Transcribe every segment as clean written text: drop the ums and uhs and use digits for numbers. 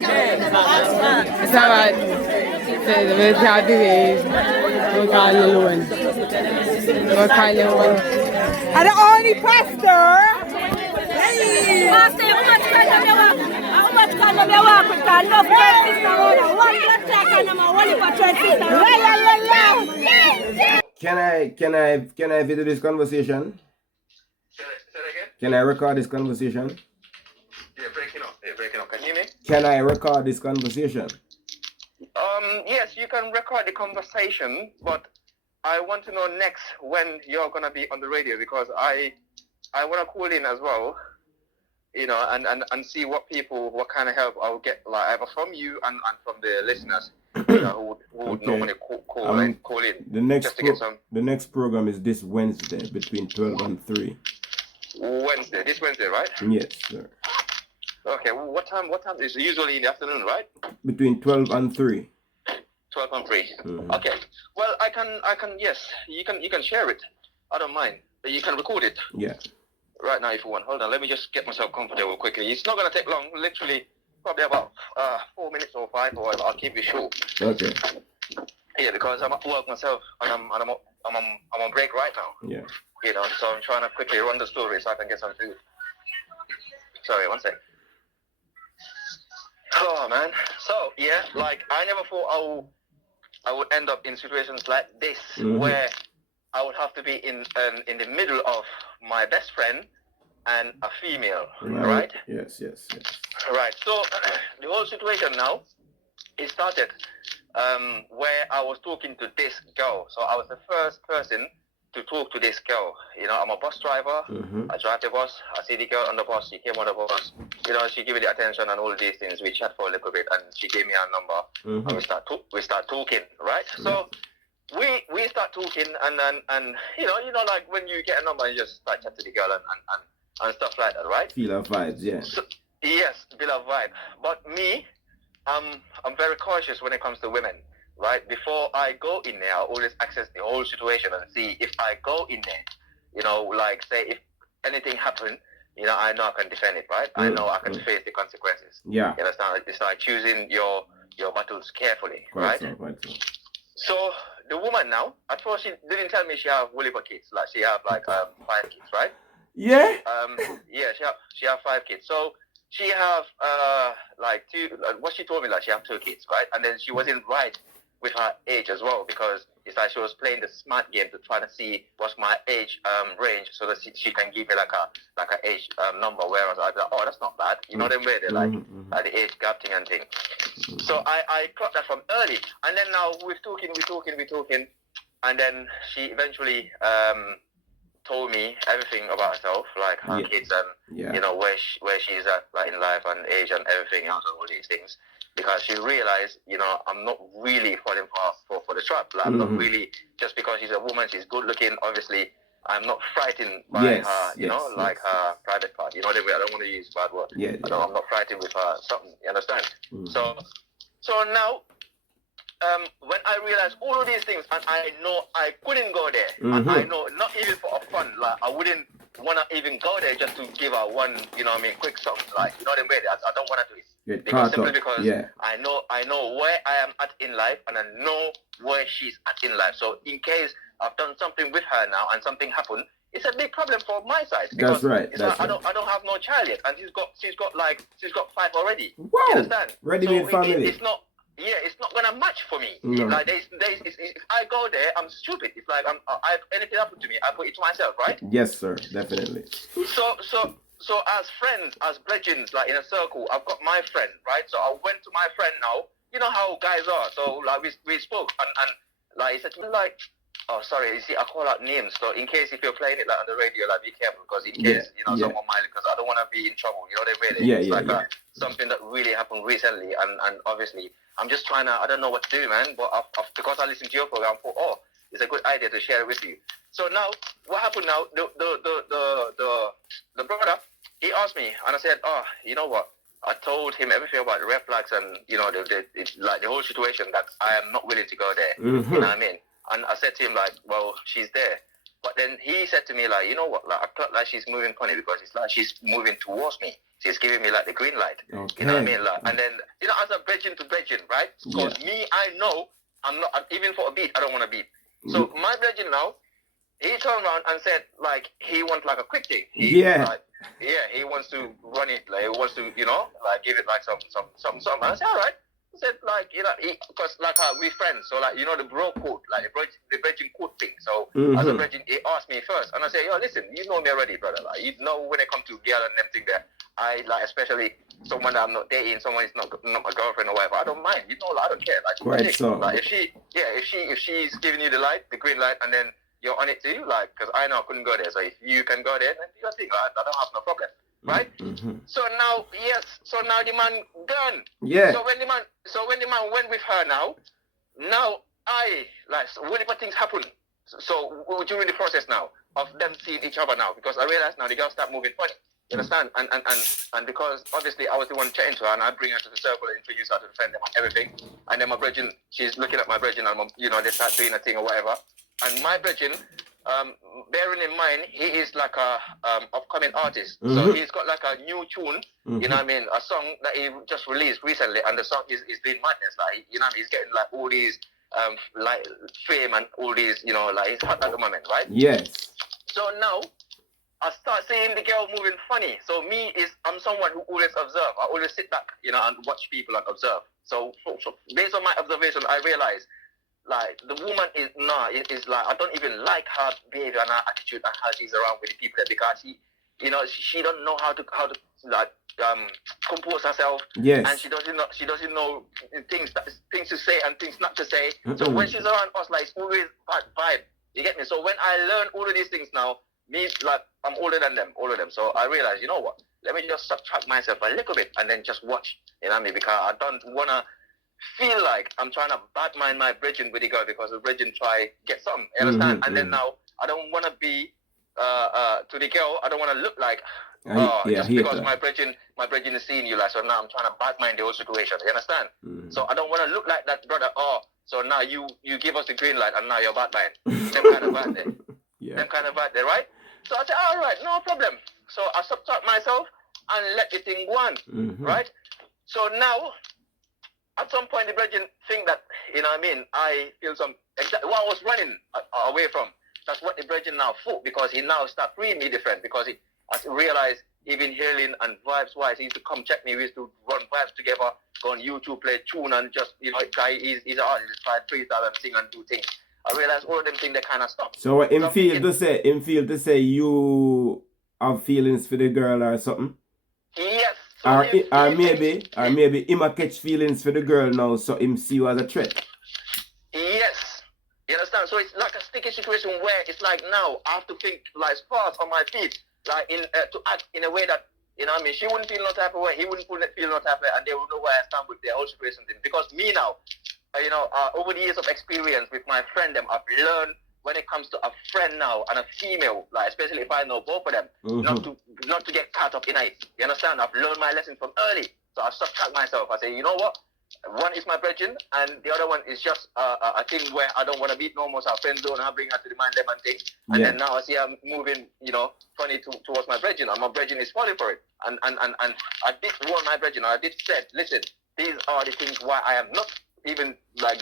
It's alright. We'll try to we'll call you alone. We'll call you alone. And the Horny Pastar. Hey! Pastar, how much can you walk with? Because no friend sister around. One blood clot and I'm a only patrol sister. Can I video this conversation? Say that again? Can I record this conversation? You're breaking up. Can you hear me? Can I record this conversation? Yes, you can record the conversation, but I want to know next when you're gonna be on the radio because I wanna call in as well, you know, and see what kind of help I'll get, like either from you and from the listeners, you know, who would normally call in. The next program is this Wednesday between 12 and 3. This Wednesday, right? Yes, sir. Okay, well, what time is it? Usually in the afternoon, right? Between 12 and 3. 12 and 3. Mm-hmm. Okay. Well, I can. Yes, you can share it. I don't mind. But you can record it. Yeah. Right now, if you want. Hold on. Let me just get myself comfortable quickly. It's not gonna take long. Literally, probably about 4 minutes or 5, or I'll keep it short. Okay. Yeah, because I'm at work myself, and I'm on break right now. Yeah. You know, so I'm trying to quickly run the story so I can get some food. Sorry, one sec. Oh man. So yeah, like I never thought I would end up in situations like this, where I would have to be in the middle of my best friend and a female, right? Yes. Right. So the whole situation now, it started where I was talking to this girl. So I was the first person to talk to this girl. You know, I'm a bus driver. I drive the bus. I see the girl on the bus. She came on the bus. You know, she gave me the attention and all these things. We chat for a little bit, and she gave me her number. And we start talking, right? So we start talking, and you know, like when you get a number, you just start chatting to the girl and stuff like that, right? Feel our vibes, yeah. So, yes, feel our vibe. But me, I'm very cautious when it comes to women. Right, before I go in there, I always assess the whole situation and see if I go in there, you know, like say if anything happened, you know I can defend it, right? I know I can face the consequences. Yeah. You understand? It's like choosing your battles carefully, right? Quite so. So the woman now, at first she didn't tell me she have Williver kids, like she have like 5 kids, right? Yeah. Yeah, she have 5 kids. So she have like 2. What she told me, like she have 2 kids, right? And then she wasn't right with her age as well, because it's like she was playing the smart game to try to see what's my age range, so that she can give me like a age number. Whereas I'd be like, oh, that's not bad. You know them way they like the age gap thing and thing. So I clocked that from early, and then now we're talking, and then she eventually told me everything about herself, like her kids and you know where she's at like in life and age and everything else and all these things. Because she realized, you know, I'm not really falling for the trap. Like, I'm not really, just because she's a woman, she's good looking, obviously, I'm not frightened by her, you know, like her private part. You know what I mean? I don't want to use bad word. I'm not frightened with her something, you understand? So now, when I realized all of these things, and I know I couldn't go there, and I know, not even for fun, like, I wouldn't want to even go there just to give her one, you know what I mean, quick something, like, you know what I mean? I don't want to do it. Because I know where I am at in life, and I know where she's at in life. So in case I've done something with her now and something happened, it's a big problem for my side. That's right. I don't have no child yet, and she's got 5 already. Wow. You understand? Ready-made family. It's not gonna match for me. No. Like if I go there, I'm stupid. It's like anything happened to me, I put it to myself, right? Yes, sir. Definitely. So as friends, as brethren, like in a circle, I've got my friend, right? So I went to my friend now. You know how guys are. So like we spoke, and like he said to me like, oh sorry, you see I call out names. So in case if you're playing it like on the radio, like be careful, because in case someone might, because I don't want to be in trouble. You know what I mean? It's something that really happened recently, and obviously I'm just trying to. I don't know what to do, man. But because I listened to your program, I thought, oh, it's a good idea to share it with you. So now, what happened now? The brother, he asked me, and I said, oh, you know what? I told him everything about the red flags and you know it's like the whole situation, that I am not willing to go there. You know what I mean? And I said to him like, well, she's there. But then he said to me like, you know what? Like I felt like she's moving funny, because it's like she's moving towards me. She's giving me like the green light. Okay. You know what I mean? Like, and then you know bridging to bridging, right? Because me, I know I'm not, even for a beat, I don't want to beat. So my bridging now, he turned around and said, like, he wants like a quick thing. He wants to run it, like, he wants to, you know, like, give it like some. And I said, all right. I said, like, you know, because like we friends, so like, you know, the bro code, like the bridging code thing. So as a bridging, he asked me first, and I said, yo, listen, you know me already, brother. Like, you know when it comes to girl and them thing there, I like, especially someone that I'm not dating, someone is not my girlfriend or whatever. I don't mind, you know, like, I don't care. Like, Quite so. Like, if she's giving you the green light, and then you're on it too, like, because I know I couldn't go there. So if you can go there, then do your thing. I don't have no problem, right? So now, so now the man gone. Yeah. So when the man went with her now I like, so whenever things happen, so during the process now of them seeing each other now, because I realized now the girl start moving funny. You understand? And because obviously I was the one chatting to her, and I bring her to the circle and introduce her to the friend and everything. And then my brethren, she's looking at my brethren, and you know, they start doing a thing or whatever. And my brethren, bearing in mind, he is like a upcoming artist. So he's got like a new tune, you know what I mean, a song that he just released recently, and the song is doing madness. Like, you know what I mean, he's getting like all these like fame and all these, you know, like, he's hot at the moment, right? Yes. So now I start seeing the girl moving funny. So I'm someone who always observe. I always sit back, you know, and watch people and observe. So based on my observation, I realize, like, the woman is like, I don't even like her behavior and her attitude and how she's around with the people there, because she don't know how to like compose herself. Yes. And she doesn't know things to say and things not to say. So when she's around us, like, it's always bad vibe. You get me? So when I learn all of these things now, me, like, I'm older than them, all of them. So I realize, you know what? Let me just subtract myself a little bit and then just watch. You know what I mean? Because I don't wanna feel like I'm trying to badmind my bridging with the girl because the bridging try get something. You understand? And then now I don't want to be to the girl. I don't want to look like just because my bridging is seeing you, like, so now I'm trying to badmind the whole situation. You understand? So I don't want to look like that, brother. So now you give us the green light and now you're badmind. Them kind of bad there. Them kind of bad there, right? So I said, all right, no problem. So I subtract myself and let the thing go on, right? So now, at some point, the brethren think that, you know what I mean, I feel what I was running away from. That's what the brethren now thought, because he now start freeing me different, because he has realized even healing and vibes-wise, he used to come check me, we used to run vibes together, go on YouTube, play tune, and just, you know, he's an artist, try freestyle and sing and do things. I realized all of them things, they kind of stop. So him feel to say you have feelings for the girl or something? Yes. So or maybe him a catch feelings for the girl now, so him see you as a threat. Yes. You understand? So it's like a sticky situation where it's like, now I have to think like fast on my feet, like to act in a way that, you know what I mean, she wouldn't feel no type of way, he wouldn't feel no type of way, and they would know where I stand with their whole situation thing. Because me now, you know, over the years of experience with my friend them, I've learned when it comes to a friend now and a female, like, especially if I know both of them, not to get caught up in it. You understand? I've learned my lesson from early. So I subtract myself. I say, you know what? One is my brethren, and the other one is just a thing where I don't want to beat no more. So I friend zone, I bring her to the mind and thing. And then now I see I'm moving, you know, funny towards my brethren, and my brethren is falling for it. And I did warn my brethren, I did said, listen, these are the things why I am not even like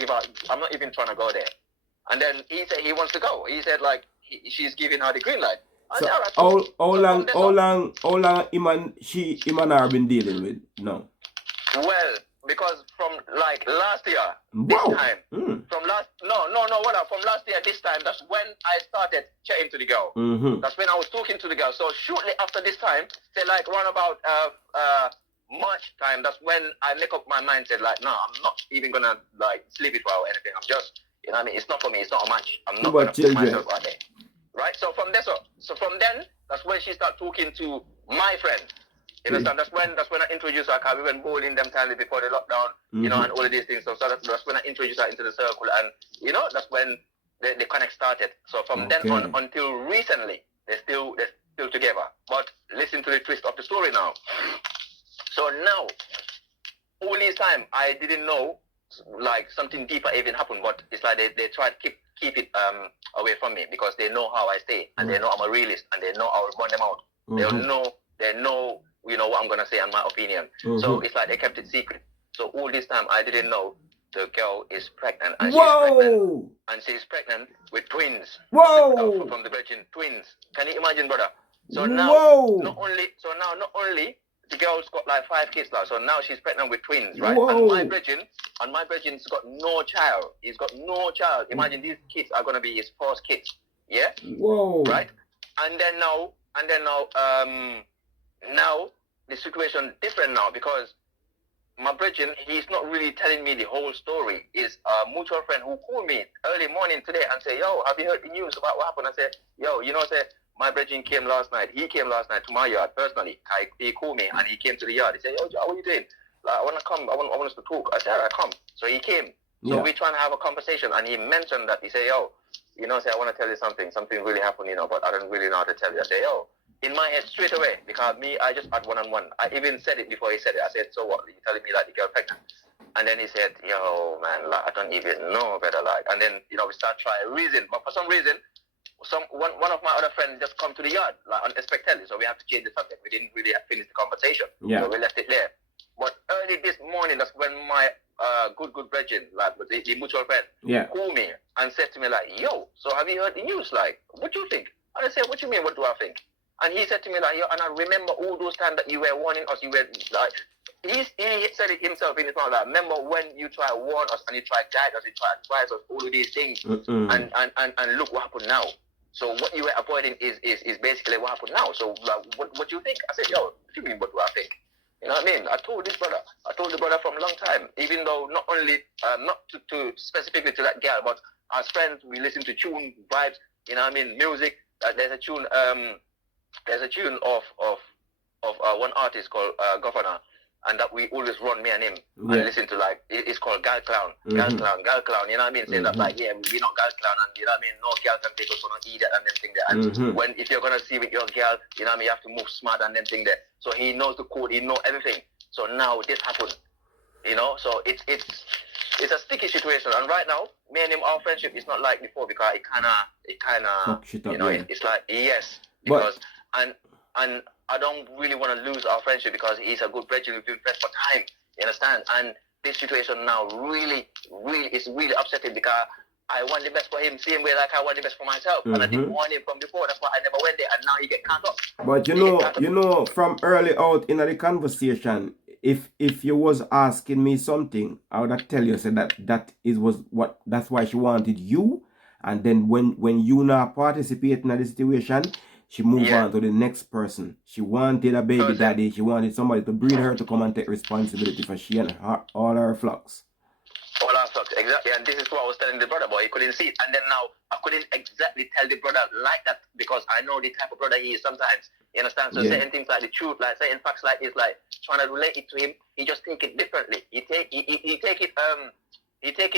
I'm not even trying to go there. And then he said he wants to go. He said, like, she's giving her the green light. So how long him and her been dealing with now? Well, because from like last year, this time, from last year, this time, that's when I started chatting to the girl. That's when I was talking to the girl. So shortly after this time, say like around about March time, that's when I make up my mind, said like, no, I'm not even gonna like sleep with her or anything. I'm just, you know what I mean, it's not for me, it's not a match. I'm not gonna put myself out there. Right? So from there, so from then, that's when she started talking to my friend. You understand? That's when I introduced her, because we went bowling them time before the lockdown, you know, and all of these things. So that's when I introduced her into the circle, and you know, that's when the connect started. So from then on until recently, they're still together. But listen to the twist of the story now. So now, all this time, I didn't know like something deeper even happened, but it's like they try to keep it away from me, because they know how I stay, and they know I'm a realist, and they know I will run them out. They know, you know, what I'm gonna say and my opinion. So it's like they kept it secret. So all this time, I didn't know the girl is pregnant. And Whoa! she's pregnant with twins. Whoa! From the virgin twins. Can you imagine, brother? So now, Whoa! not only the girl's got like 5 kids now. So now she's pregnant with twins, right? Whoa. And my virgin's got no child. He's got no child. Imagine these kids are gonna be his first kids. Yeah. Whoa! Right. And then now, now the situation different now because my brethren, he's not really telling me the whole story. Is a mutual friend who called me early morning today and say, yo, have you heard the news about what happened? I said, yo, my brethren came last night. He came last night to my yard personally. He called me and he came to the yard. He said, yo, Joe, what are you doing? Like, I want to come. I want us to talk. I said, all right, come. So he came. So we trying to have a conversation and he mentioned that. He said, yo, I want to tell you something. Something really happened, but I don't really know how to tell you. I said, yo, in my head straight away, because I just had one-on-one. I even said it before he said it. I said, so what? You telling me like the girl pregnant? And then he said, yo, man, like, I don't even know better, like. And then, we start trying reason. But for some reason, one of my other friends just come to the yard, like, unexpectedly. So we have to change the subject. We didn't really finish the conversation. Yeah. So we left it there. But early this morning, that's when my good brethren, like the mutual friend, called me and said to me, like, yo, so have you heard the news? Like, what do you think? And I said, what do you mean, what do I think? And he said to me, like, yo, and I remember all those times that you were warning us, you were, like, he said it himself in his mouth, like, remember when you try to warn us and you try to guide us, you try to advise us, all of these things, and look what happened now. So what you were avoiding is basically what happened now. So, like, what do you think? I said, yo, what do you mean, what do I think? You know what I mean? I told the brother from a long time, even though not only, not to specifically to that girl, but as friends, we listen to tune, vibes, you know what I mean, music. There's a tune of one artist called Governor, and that we always run me and him and listen to, like, it's called Gal Clown, Gal Clown, you know what I mean? Saying that, like, yeah, we're not Gal Clown, and you know what I mean, no girl can take us on an idiot and them thing there. And if you're gonna see with your girl, you know what I mean, you have to move smart and them thing there. So he knows the code, he knows everything. So now this happened, so it's a sticky situation. And right now, me and him, our friendship is not like before because it kinda it's like, yes, because and I don't really want to lose our friendship because he's a good brethren. We've been friends for time. You understand? And this situation now really is really upsetting because I want the best for him, same way like I want the best for myself. And I didn't want him from before. That's why I never went there. And now he get caught up. But you know, from early out in the conversation, if you was asking me something, I would have tell you said that's why she wanted you. And then when you now participate in the situation, she moved on to the next person. She wanted a baby daddy. She wanted somebody to breed her to come and take responsibility for she and all her flocks. All our flocks, exactly. And this is what I was telling the brother, but he couldn't see it. And then now I couldn't exactly tell the brother like that because I know the type of brother he is sometimes. You understand? So certain things like the truth, like certain facts like this, like trying to relate it to him, he just take it differently. He take it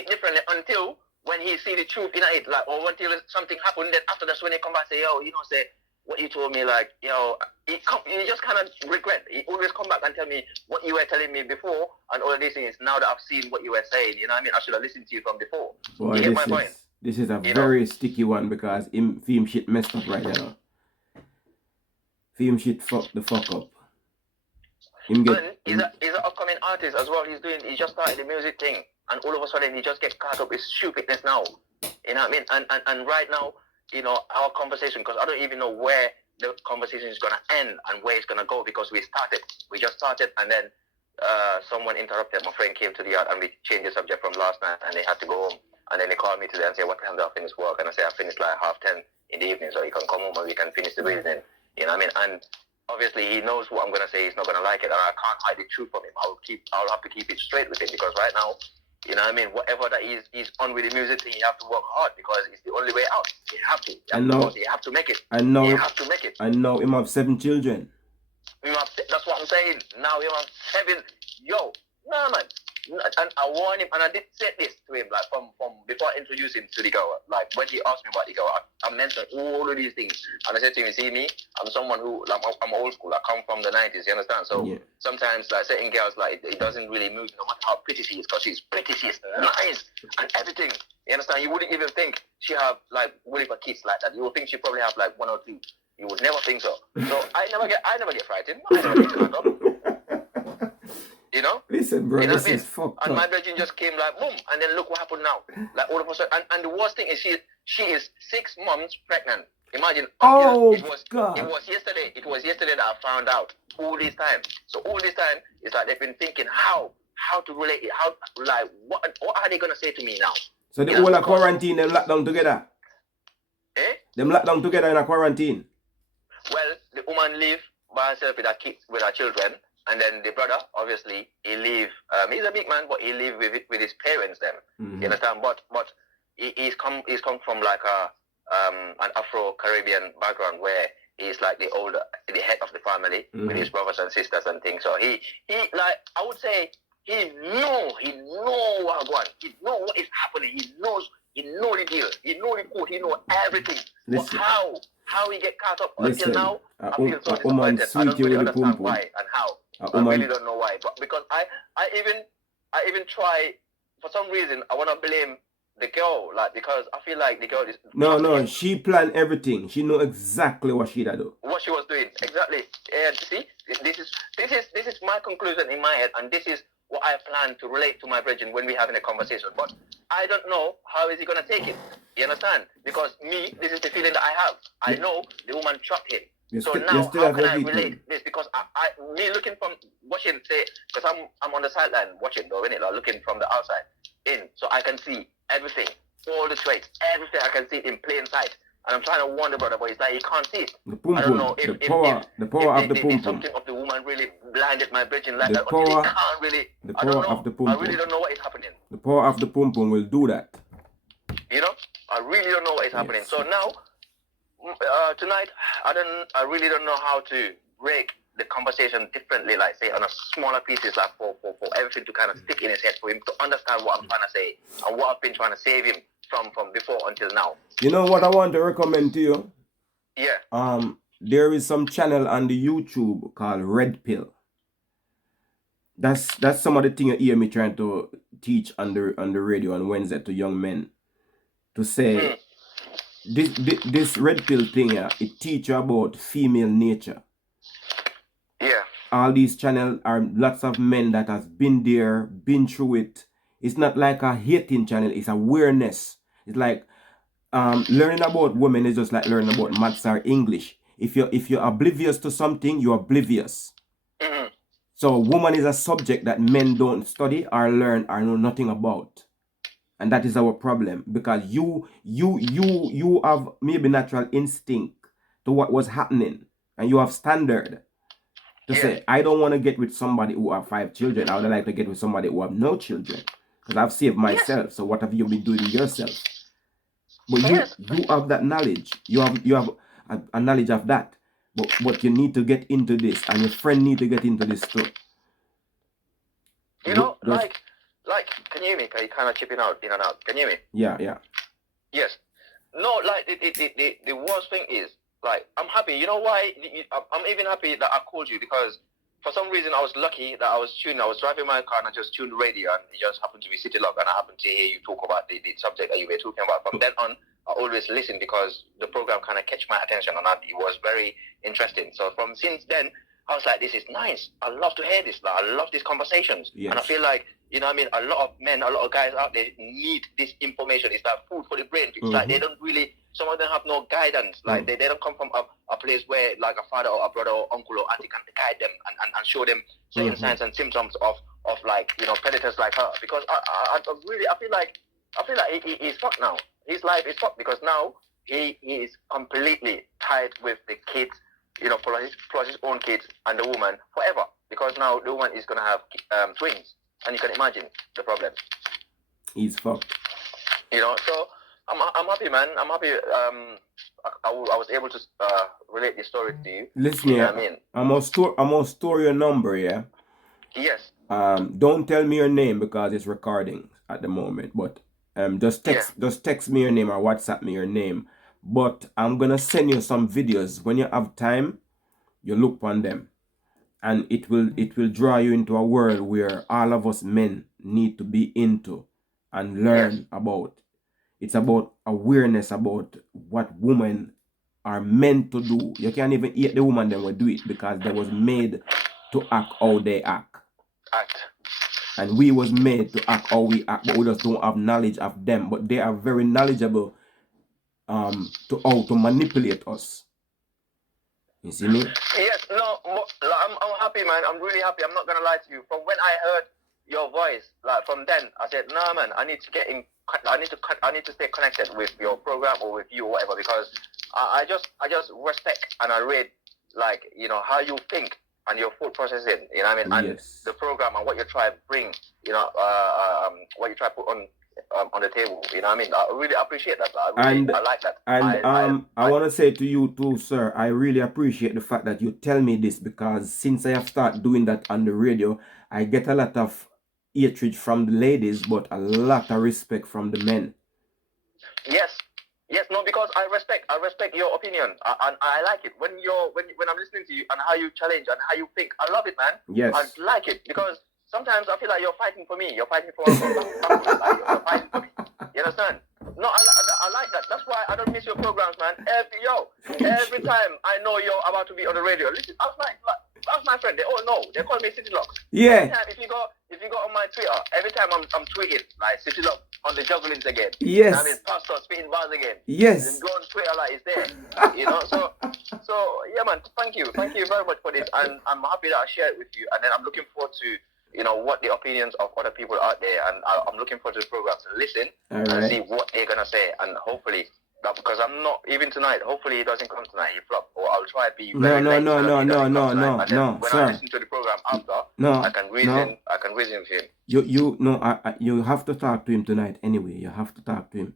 differently until when he see the truth in it, like, or until something happened, then after that's when he come back and say, yo, say what you told me, like, he just kind of regret. He always come back and tell me what you were telling me before, and all of these things. Now that I've seen what you were saying, you know what I mean? I should have listened to you from before. Boy, you get my point? This is a very sticky one because film shit messed up right now. Film shit fucked the fuck up. He's an upcoming artist as well. He just started the music thing, and all of a sudden he just gets caught up with stupidness now. You know what I mean? And right now, our conversation, because I don't even know where the conversation is going to end and where it's going to go because we just started and then someone interrupted. My friend came to the yard and we changed the subject from last night and they had to go home. And then they called me today and said, what time do I finish work? And I said, I finished like 10:30 in the evening, so you can come home and we can finish the business. You know what I mean? And obviously he knows what I'm going to say. He's not going to like it and I can't hide the truth from him. I'll have to keep it straight with him because right now, you know what I mean? Whatever that he's on with the music thing, you have to work hard because it's the only way out. You have to. You have to make it. I know. You have to make it. I know him have 7 children. That's what I'm saying. Now him have 7. Yo, no man. And I warned him, and I did say this to him, like from before I introduced him to the girl. Like when he asked me about the girl, I mentioned all of these things, and I said to him, "See me? I'm someone who, like, I'm old school. I come from the 90s. You understand? So sometimes, like certain girls, like it doesn't really move no matter how pretty she is, because she's pretty, she's nice, and everything. You understand? You wouldn't even think she have like Williver kids like that. You would think she probably have like 1 or 2. You would never think so. So I never get frightened. I never get caught up. You know? Listen, bro, You know this what I mean? is fucked And my up. virgin just came like boom, and then look what happened now. Like all of a sudden, and the worst thing is she is 6 months pregnant. Imagine. Oh, It was God. yesterday. It was yesterday that I found out. All this time. So all this time, it's like they've been thinking how to relate it. How like what are they gonna say to me now? So the whole of quarantine, them locked down together. Eh? Them locked down together in a quarantine. Well, the woman live by herself with her kids, with her children, and then the brother, obviously, he live. He's a big man, but he live with his parents. Then you understand. But he's come from like an Afro-Caribbean background where he's like the head of the family with his brothers and sisters and things. So he like I would say he know what going. He know what is happening. He knows the deal. He know the code. He know everything. Listen. But how he get caught up Listen, until now, I feel so woman disappointed. I sweet don't you really with the understand pum-pum. why and how. I woman, really don't know why. But because I even try, for some reason I want to blame the girl, like, because I feel like the girl is no, she planned everything. She know exactly what she do. What she was doing, exactly. And see, this is my conclusion in my head, and this is what I plan to relate to my brethren when we're having a conversation. But I don't know how is he gonna take it. You understand? Because me, this is the feeling that I have. I know the woman trapped him. So now, how can I relate this? Because me looking from watching, say, because I'm on the sideline watching, though, innit? Like, looking from the outside in, so I can see everything, all the traits, everything. I can see it in plain sight, and I'm trying to warn the brother, but it's like he can't see it. I don't know if the power of the pum-pum, something of the woman really blinded my bridging like that, or he can't really. I don't know. I really don't know what is happening. The power of the pum-pum will do that. You know, I really don't know what is happening. So now. Tonight, I really don't know how to break the conversation differently, like say on a smaller pieces, like for everything to kind of stick in his head, for him to understand what I'm trying to say and what I've been trying to save him from before until now. You know what I want to recommend to you? Yeah. There is some channel on the YouTube called Red Pill. That's some of the thing you hear me trying to teach on the radio on Wednesday to young men, to say. This red pill thing here, it teach you about female nature. Yeah. All these channels are lots of men that has been there, been through it. It's not like a hating channel, it's awareness. It's like learning about women is just like learning about maths or English. If you're oblivious to something, you're oblivious. So woman is a subject that men don't study or learn or know nothing about. And that is our problem, because you have maybe natural instinct to what was happening, and you have standard to say, I don't want to get with somebody who have 5 children. I would like to get with somebody who have no children, because I've saved myself. So what have you been doing yourself? But you have that knowledge. You have a knowledge of that. But you need to get into this, and your friend need to get into this too. You know, like, can you hear me? Can you kind of chipping out, in and out? Can you hear me? Yeah. Yes. No, like, the worst thing is, like, I'm happy. You know why? I'm even happy that I called you, because for some reason I was lucky that I was driving my car and I just tuned the radio, and it just happened to be City Log, and I happened to hear you talk about the subject that you were talking about. From then on, I always listen, because the program kind of catch my attention, and it was very interesting. So since then, I was like, this is nice. I love to hear this. Like, I love these conversations. Yes. And I feel like, you know what I mean, a lot of men, a lot of guys out there need this information. It's like food for the brain. It's like they don't really, some of them have no guidance. Like they don't come from a place where like a father or a brother or uncle or auntie can guide them and show them certain signs and symptoms of like, you know, predators like her. Because I feel like he's fucked now. His life is fucked, because now he is completely tied with the kids, you know, plus his own kids and the woman forever, because now the woman is gonna have twins, and you can imagine the problem. He's fucked. You know, so I'm happy, man. I'm happy. I was able to relate this story to you. Listen, you know what I mean? I'm gonna store your number, yeah. Yes. Don't tell me your name because it's recording at the moment, but just text me your name or WhatsApp me your name. But I'm gonna send you some videos. When you have time, you look on them, and it will draw you into a world where all of us men need to be into and learn about. It's about awareness about what women are meant to do. You can't even eat the woman that will do it, because they was made to act how they act. Act. And we was made to act how we act, but we just don't have knowledge of them. But they are very knowledgeable to how to manipulate us. You see me? Yes, no, I'm happy, man. I'm really happy. I'm not gonna lie to you. From when I heard your voice, like from then, I said, no, man, I need to get in. I need to stay connected with your program or with you or whatever, because I just respect and I read, like, you know, how you think and your thought processing. You know what I mean? And Yes. the program and what you try to bring. You know, what you try to put on the table. You know what I mean? I really appreciate that. I like that. And I want to say to you too, sir, I really appreciate the fact that you tell me this, because since I have started doing that on the radio, I get a lot of hatred from the ladies, but a lot of respect from the men. Yes, no, because I respect your opinion, and I like it when I'm listening to you and how you challenge and how you think. I love it, man. Yes. I like it, because sometimes I feel like you're fighting for me. You're fighting for like, you're fighting for me. You understand? No, I like that. That's why I don't miss your programs, man. Every time I know you're about to be on the radio, listen, ask my friend. They all know. They call me City Locks. Yeah. Every time, if you go on my Twitter, every time I'm tweeting like City Locks on the jugglings again. Yes. I mean, Pastar spitting bars again. Yes. And go on Twitter like it's there. You know. So yeah, man. Thank you very much for this, and I'm happy that I share it with you. And then I'm looking forward to, you know, what the opinions of other people out there, and I'm looking forward to the program to listen and see what they're gonna say, and hopefully, because I'm not even tonight. Hopefully, it doesn't come tonight. He flop, or I'll try to be very late. No, when sir. I listen to the program after, I can reason with him. You have to talk to him tonight anyway. You have to talk to him.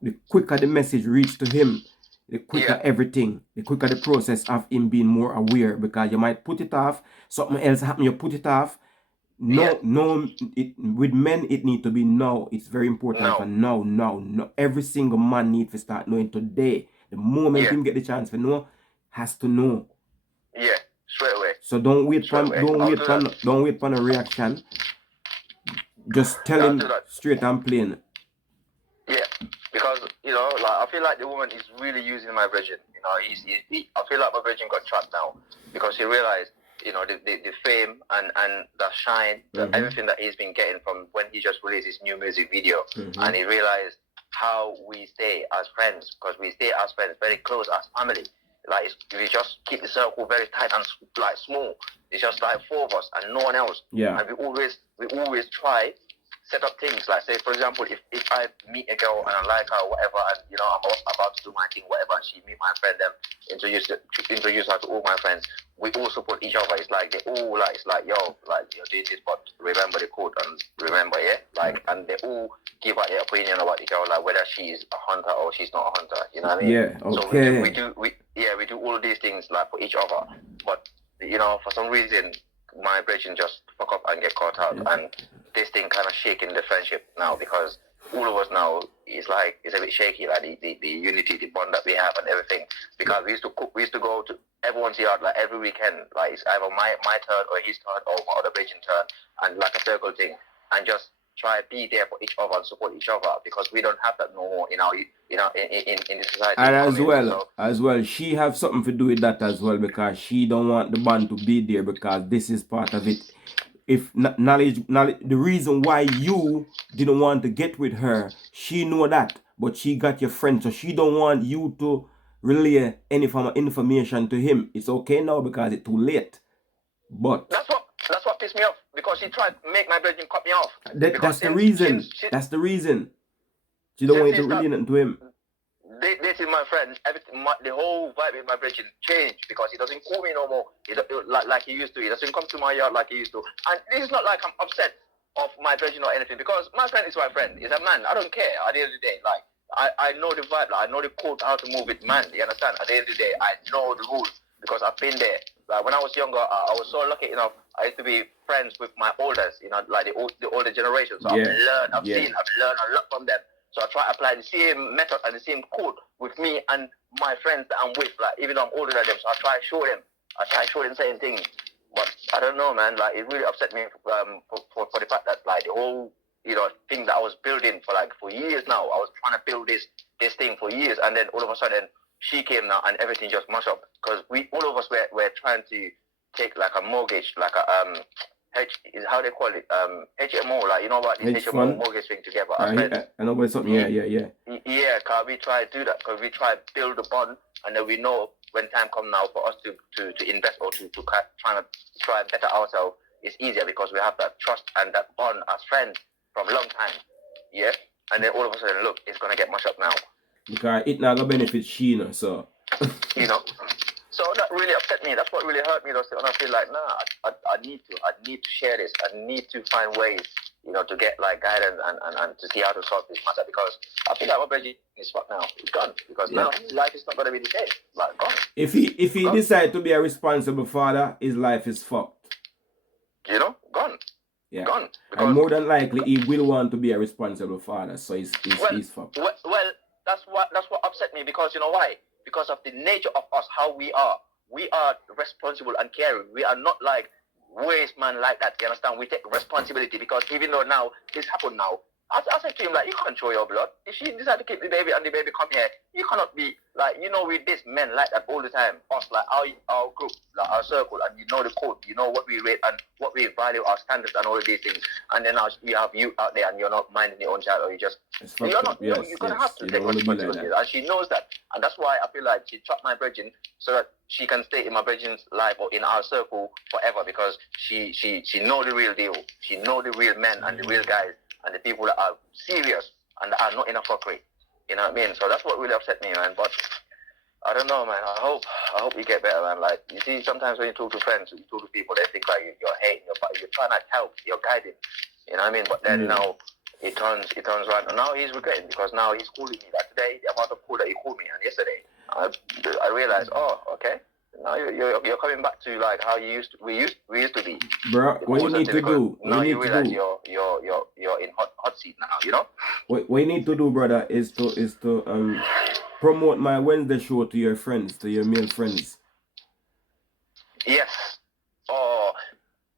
The quicker the message reaches to him, the quicker everything, the quicker the process of him being more aware, because you might put it off, something else happen, you put it off. With men it need to be now. It's very important for now. Every single man needs to start knowing today. The moment him get the chance to know, has to know. Yeah, straight away. So don't wait for a reaction. Just tell him straight and plain. Yeah, because, you know, like, I feel like the woman is really using my virgin. You know, I feel like my virgin got trapped now, because he realized, you know, the fame and the shine, everything that he's been getting from when he just released his new music video, and he realized how we stay as friends, because we stay as friends, very close as family. Like, we just keep the circle very tight and like small. It's just like four of us and no one else. Yeah. And we always try set up things, like, say, for example, if I meet a girl and I like her or whatever, and, you know, I'm about to do my thing, whatever, and she meet my friend, them, introduce her to all my friends, we all support each other. It's like, they all, like, it's like, yo, like, you're doing this, but remember the code, and remember, like, and they all give out their opinion about the girl, like, whether she's a hunter or she's not a hunter, you know what I mean? Yeah, okay. So we do all of these things, like, for each other, but, you know, for some reason, my brethren just fuck up and get caught out, and this thing kind of shaking the friendship now, because all of us now is like, it's a bit shaky, like the unity, the bond that we have and everything, because we used to go to everyone's yard like every weekend, like it's either my turn or his turn or my other brethren turn, and like a circle thing, and just try to be there for each other and support each other, because we don't have that no more in our, you know, in the society. And as well, she have something to do with that as well, because she don't want the band to be there, because this is part of it. If knowledge, the reason why you didn't want to get with her, she know that, but she got your friend, so she don't want you to relay any form of information to him. It's okay now because it's too late. But that's what pissed me off, because she tried to make my brethren cut me off. That's the reason. That's the reason. She don't want you to relay nothing to him. This is my friend. Everything, the whole vibe with my brethren changed, because he doesn't call me no more. Like he used to. He doesn't come to my yard like he used to. And this is not like I'm upset of my brethren or anything, because my friend is my friend. He's a man. I don't care. At the end of the day, like I know the vibe. Like, I know the code, how to move with man. You understand? At the end of the day, I know the rules, because I've been there. Like, when I was younger, I was so lucky enough. I used to be friends with my elders. You know, like the older generation. So I've learned. I've learned a lot from them. So I try to apply the same method and the same code with me and my friends that I'm with, like, even though I'm older than them. So I try to show them certain things. But I don't know, man, like, it really upset me for the fact that, like, the whole, you know, thing that I was building for years now. I was trying to build this thing for years, and then all of a sudden she came now and everything just mashed up, because all of us were trying to take like a mortgage, like a is how they call it, HMO, like, you know what, this HMO fund. mortgage thing together. I know about something, yeah. Yeah, cause we try to do that, cause we try to build a bond, and then we know when time comes now for us to invest or to try and better ourselves, it's easier because we have that trust and that bond as friends from a long time. Yeah, and then all of a sudden, look, it's gonna get mashed up now. Because it not gonna benefit she, you know, so. You know. So that really upset me. That's what really hurt me. And I feel like, nah, I need to share this. I need to find ways, you know, to get like guidance and to see how to solve this matter, because I feel like my brother is fucked now. He's gone because now his life is not gonna be the same. Like gone. If he decide to be a responsible father, his life is fucked. You know, gone. Yeah. Gone. And more than likely he will want to be a responsible father, so he's fucked. Well, that's what upset me, because you know why? Because of the nature of us, how we are. We are responsible and caring. We are not like waste man like that. You understand? We take responsibility, because even though now this happened now, I said to him, like, you can't show your blood. If she decide to keep the baby and the baby come here, you cannot be like, you know, with this men like that all the time. Us, like our group, like our circle, and you know the code, you know what we rate and what we value, our standards and all of these things. And then now you have you out there and you're not minding your own child, or you're gonna have to take responsibility. And she knows that. And that's why I feel like she trapped my virgin so that she can stay in my virgin's life or in our circle forever, because she know the real deal. She know the real men and the real guys and the people that are serious and that are not in a fuckery. You know what I mean? So that's what really upset me, man. But I don't know, man. I hope you get better, man. Like, you see, sometimes when you talk to friends, you talk to people, they think like you're hating, you're trying to help, you're guiding. You know what I mean? But then now it turns around, and now he's regretting, because now he's calling me. Like today, the amount of call that he called me, and yesterday, I realized, oh, okay. Now you're coming back to like how we used to be. Bro, what you need to do? Now you realize you're in hot seat now. You know. What you need to do, brother, is to promote my Wednesday show to your friends, to your male friends. Yes. Oh,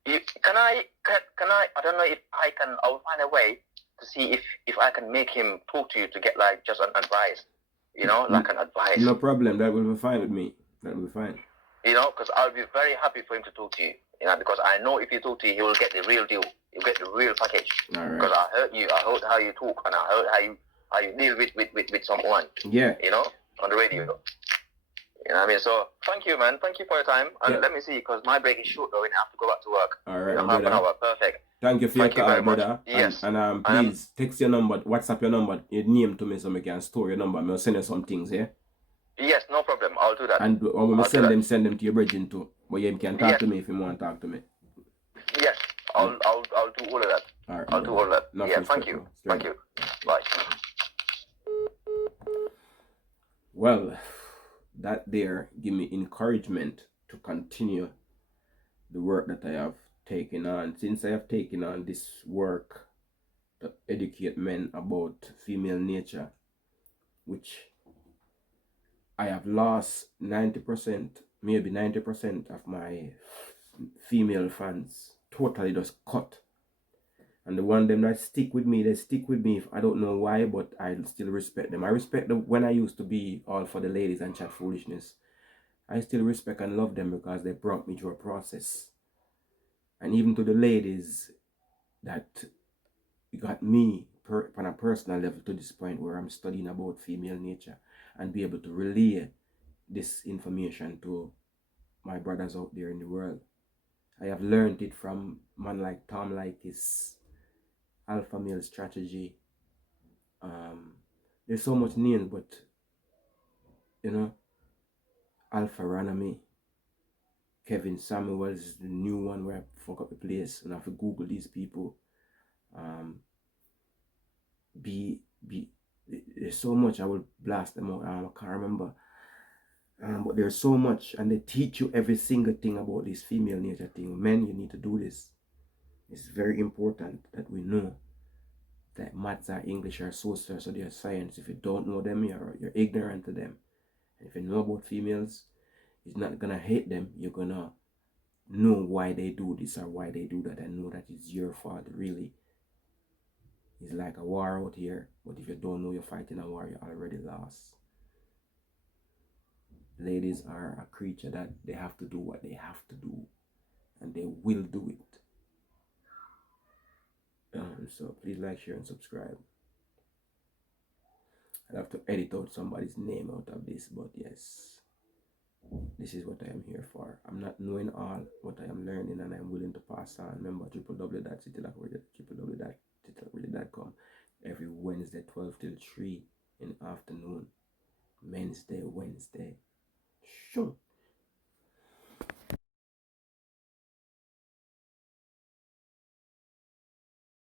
can I? I don't know if I can. I'll find a way to see if I can make him talk to you to get like just an advice. You know, like an advice. No problem. That will be fine with me. That will be fine. You know, because I'll be very happy for him to talk to you. You know, because I know if he talk to you, he will get the real deal. He'll get the real package. All right. Because I heard you. I heard how you talk, and I heard how you deal with someone. Yeah. You know, on the radio. You know what I mean? So thank you, man. Thank you for your time. And let me see, because my break is short though, and I have to go back to work. All right, half an hour. Perfect. Thank you for your call, brother. Yes. And please text your number, WhatsApp your number, your name to me so I can store your number. I'll send you some things, yeah? Yes, no problem. I'll do that. And when we send them to your bridging too. But you can talk to me if you want to talk to me. Yes, I'll do all of that. All right, I'll do all of that. Enough Yeah, respect, thank you. bro. Thank you. Bye. Well, that there give me encouragement to continue the work that I have taken on. Since I have taken on this work to educate men about female nature, which I have lost 90%, maybe 90% of my female fans. Totally just cut. And the one them that stick with me, they stick with me. I don't know why, but I still respect them. I respect them when I used to be all for the ladies and chat foolishness. I still respect and love them because they brought me through a process. And even to the ladies that got me on a personal level to this point where I'm studying about female nature and be able to relay this information to my brothers out there in the world. I have learned it from man like Tom Likis, Alpha Male Strategy. There's so much names, but you know, Alpha Ranami, Kevin Samuels, the new one where I fuck up the place and I have to Google these people. There's so much, I will blast them out. I can't remember. But there's so much, and they teach you every single thing about this female nature thing. Men, you need to do this. It's very important that we know that maths are English or social, so they're science. If you don't know them, you're ignorant to them. And if you know about females, it's not gonna hate them. You're gonna know why they do this or why they do that, and know that it's your fault. Really, it's like a war out here. But if you don't know you're fighting a war, you already lost. Ladies are a creature that they have to do what they have to do, and they will do it. So please like, share, and subscribe. I'll have to edit out somebody's name out of this, but yes, this is what I am here for. I'm not knowing all what I am learning, and I'm willing to pass on. Remember, www.citylockready.com every Wednesday 12 till 3 in the afternoon. Wednesday. Sure.